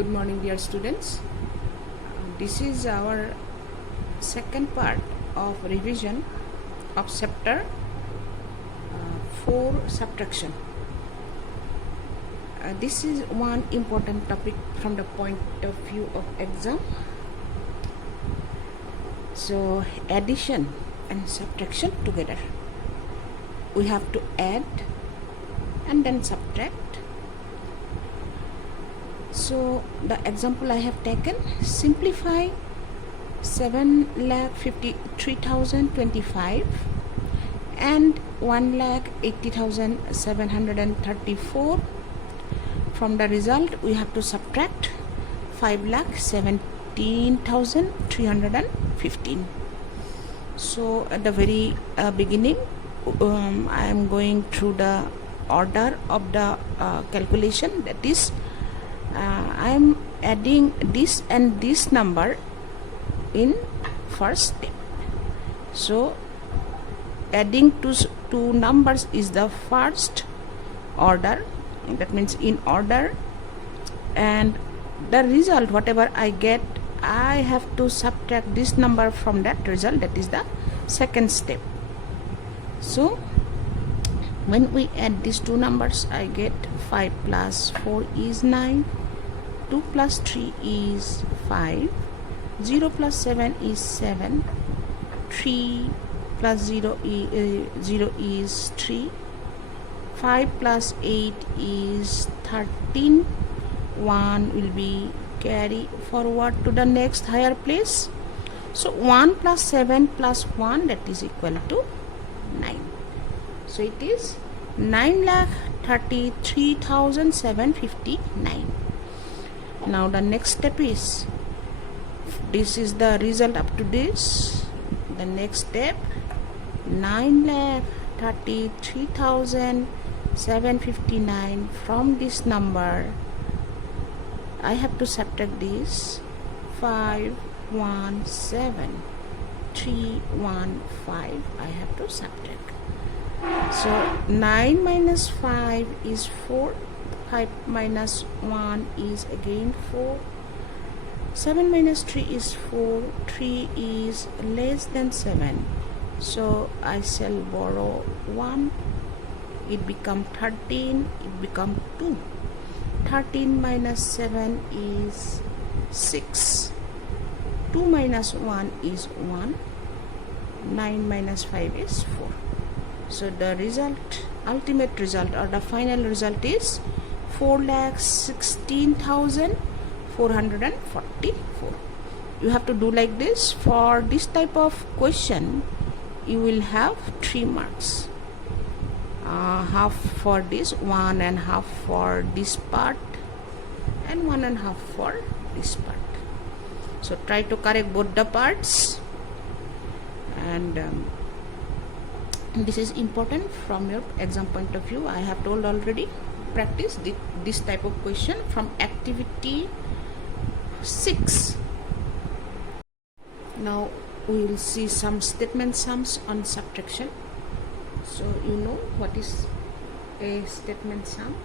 Good morning, dear students. This is our second part of revision of chapter 4 subtraction. This is one important topic from the point of view of exam. So addition and subtraction together. We have to add and then subtract. So the example I have taken, simplify 7,53,025 and 1,80,734. From the result we have to subtract 5,17,315. So at the very beginning I am going through the order of the calculation, that is I am adding this and this number in first step. So adding two numbers is the first order, that means in order, and the result whatever I get, I have to subtract this number from that result, that is the second step. So when we add these two numbers, I get 5 plus 4 is 9, 2 plus 3 is 5, 0 plus 7 is 7, 3 plus 0 is 3, 5 plus 8 is 13, 1 will be carry forward to the next higher place. So 1 plus 7 plus 1, that is equal to 9. So it is 9,33,759. Now the next step is, this is the result up to this. The next step, 9,33,759. From this number I have to subtract this 517,315. I have to subtract. So 9 minus 5 is 4, 5 minus 1 is again 4, 7 minus 3 is 4, 3 is less than 7, so I shall borrow 1, it become 13, it become 2, 13 minus 7 is 6, 2 minus 1 is 1, 9 minus 5 is 4. So the result, ultimate result or the final result is 4,16,444. You have to do like this. For this type of question you will have 3 marks, half for this, 1.5 for this part, and 1.5 for this part. So try to correct both the parts, and this is important from your exam point of view. I have told already, practice this type of question from activity 6. Now we will see some statement sums on subtraction. So you know what is a statement sum.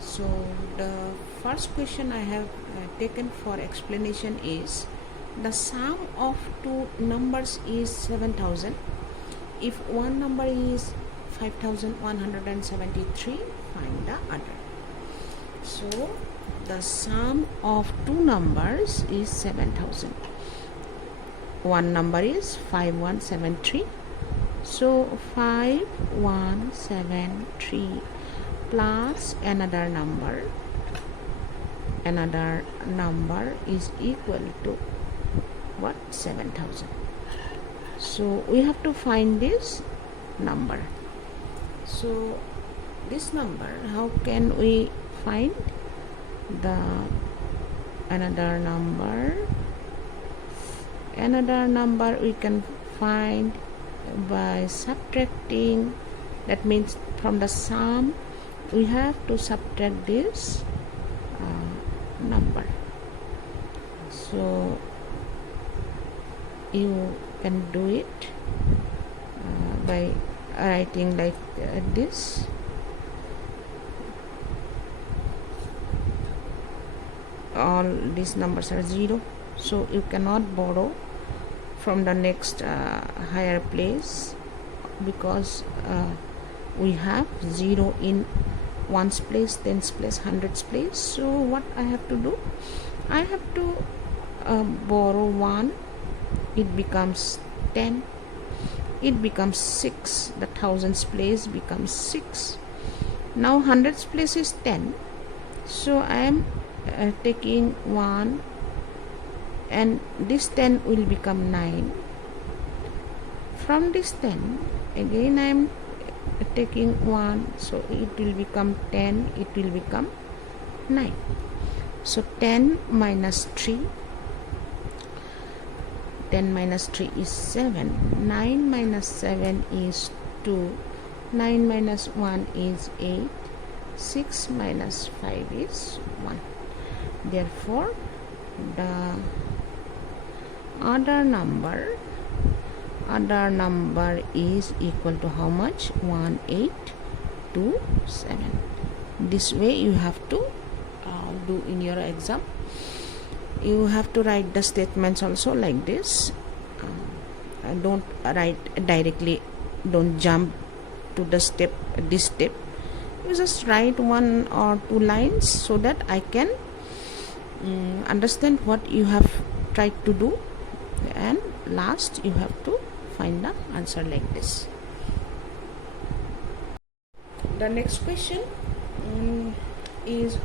So the first question I have taken for explanation is, the sum of two numbers is 7,000. If one number is 5,173, find the other. So the sum of two numbers is 7,000. One number is 5173. So 5173 plus another number is equal to what? 7,000. So we have to find this number. So this number, how can we find the another number? Another number we can find by subtracting. That means from the sum we have to subtract this number. So you can do it by writing like this. all these numbers are 0, so you cannot borrow from the next higher place, because we have 0 in ones place, tens place, hundreds place. So what I have to do, I have to borrow 1, it becomes 10, it becomes 6, the thousands place becomes 6. Now hundreds place is 10, so I am taking 1, and this 10 will become 9. From this 10 again I am taking 1, so it will become 10, it will become 9. So 10 minus 3, 10 minus 3 is 7, 9 minus 7 is 2, 9 minus 1 is 8, 6 minus 5 is 1. Therefore the other number is equal to how much? 1827. This way you have to do in your exam. You have to write the statements also like this. Don't write directly, don't jump to the step, this step. You just write 1 or 2 lines so that I can understand what you have tried to do, and last you have to find the answer like this. The next question is,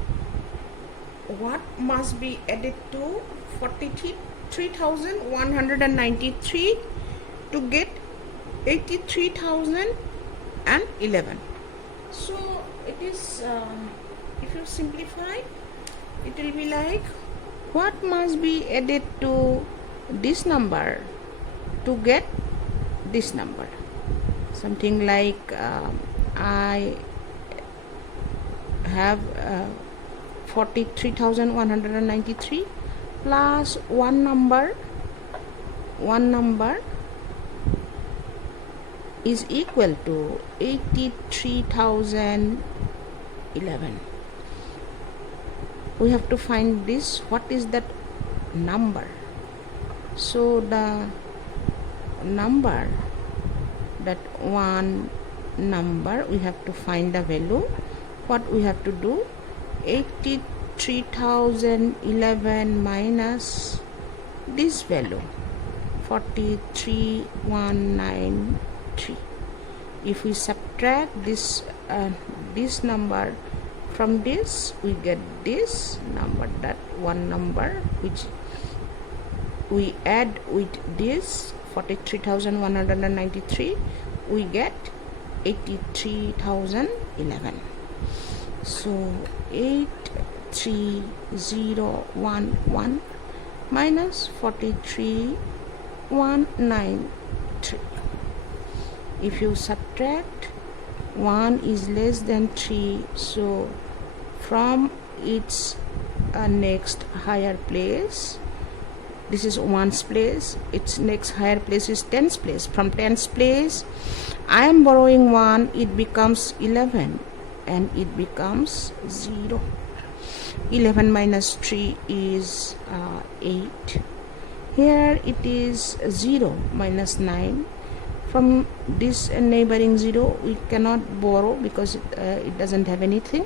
what must be added to 43,193 to get 83,011? So it is, if you simplify, it will be like, what must be added to this number to get this number? Something like I have 43,193 plus one number is equal to 83,011. We have to find this, what is that number? So the number, that one number, we have to find the value. What we have to do, 83,011 minus this value, 43,193. If we subtract this number from this, we get this number, that one number which we add with this 43,193, we get 83,011. So 83011 minus 43,193. If you subtract, 1 is less than 3, so from its next higher place, this is 1's place, its next higher place is 10's place. From 10's place I am borrowing 1, it becomes 11 and it becomes 0. 11 minus 3 is 8. Here it is 0 minus 9. From this neighboring 0 we cannot borrow because it doesn't have anything.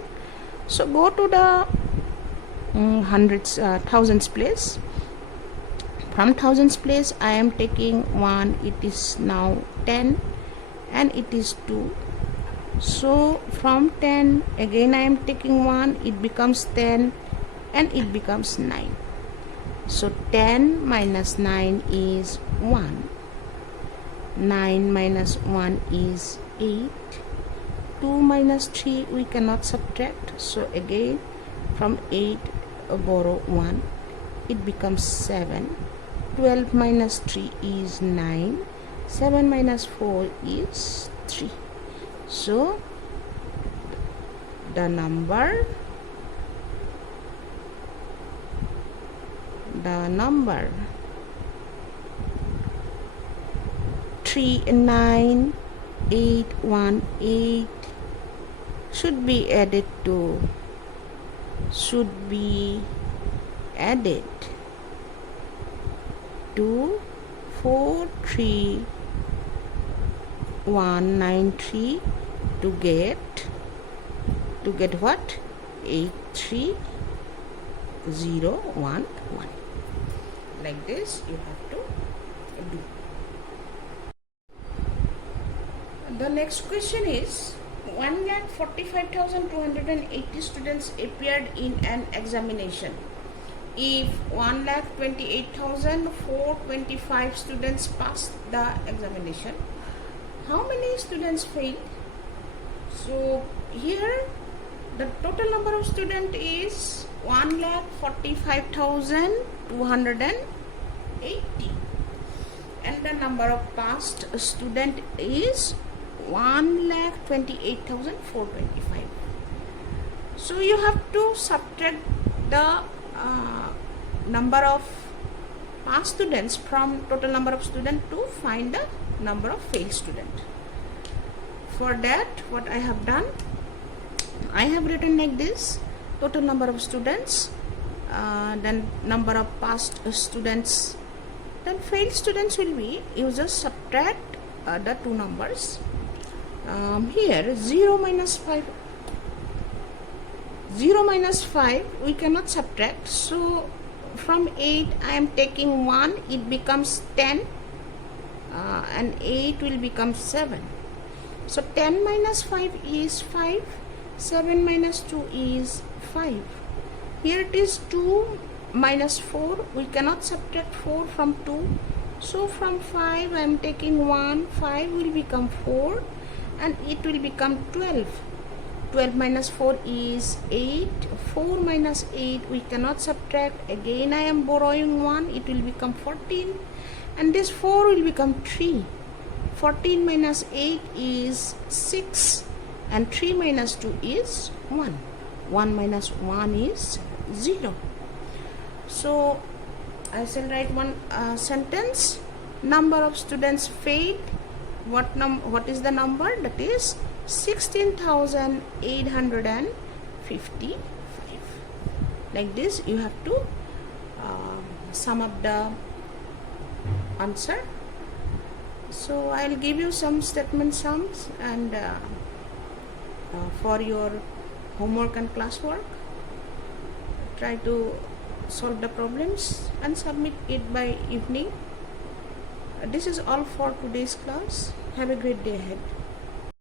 So go to the thousands place. From thousands place I am taking 1, it is now 10 and it is 2. So from 10 again I am taking 1, it becomes 10 and it becomes 9. So 10 minus 9 is 1. 9 minus 1 is 8. 2 minus 3 we cannot subtract, so again from 8 borrow 1, it becomes 7. 12 minus 3 is 9. 7 minus 4 is 3. So the number 39818 should be added to, should be added 2 4 3 1 9 3 to get what? 8 3 0 1 1. Like this you have to do. The next question is 1,45,280 students appeared in an examination. If 1,28,425 students passed the examination, how many students failed? So here the total number of students is 1,45,280 and the number of passed student is 1,28,425. So you have to subtract the number of passed students from total number of students to find the number of failed students. For that, what I have done, I have written like this: total number of students, then number of passed students, then failed students will be, you just subtract the two numbers. Here 0 minus 5 we cannot subtract, so from 8 I am taking 1, it becomes 10, and 8 will become 7. So 10 minus 5 is 5, 7 minus 2 is 5. Here it is 2 minus 4, we cannot subtract 4 from 2, so from 5 I am taking 1, 5 will become 4 and it will become 12. 12 minus 4 is 8, 4 minus 8 we cannot subtract, again I am borrowing 1, it will become 14 and this 4 will become 3. 14 minus 8 is 6 and 3 minus 2 is 1. 1 minus 1 is 0. So I shall write one sentence: number of students failed. What is the number? That is 16,855. Like this you have to sum up the answer. So I'll give you some statement sums and for your homework and classwork, try to solve the problems and submit it by evening. This is all for today's class. Have a great day ahead.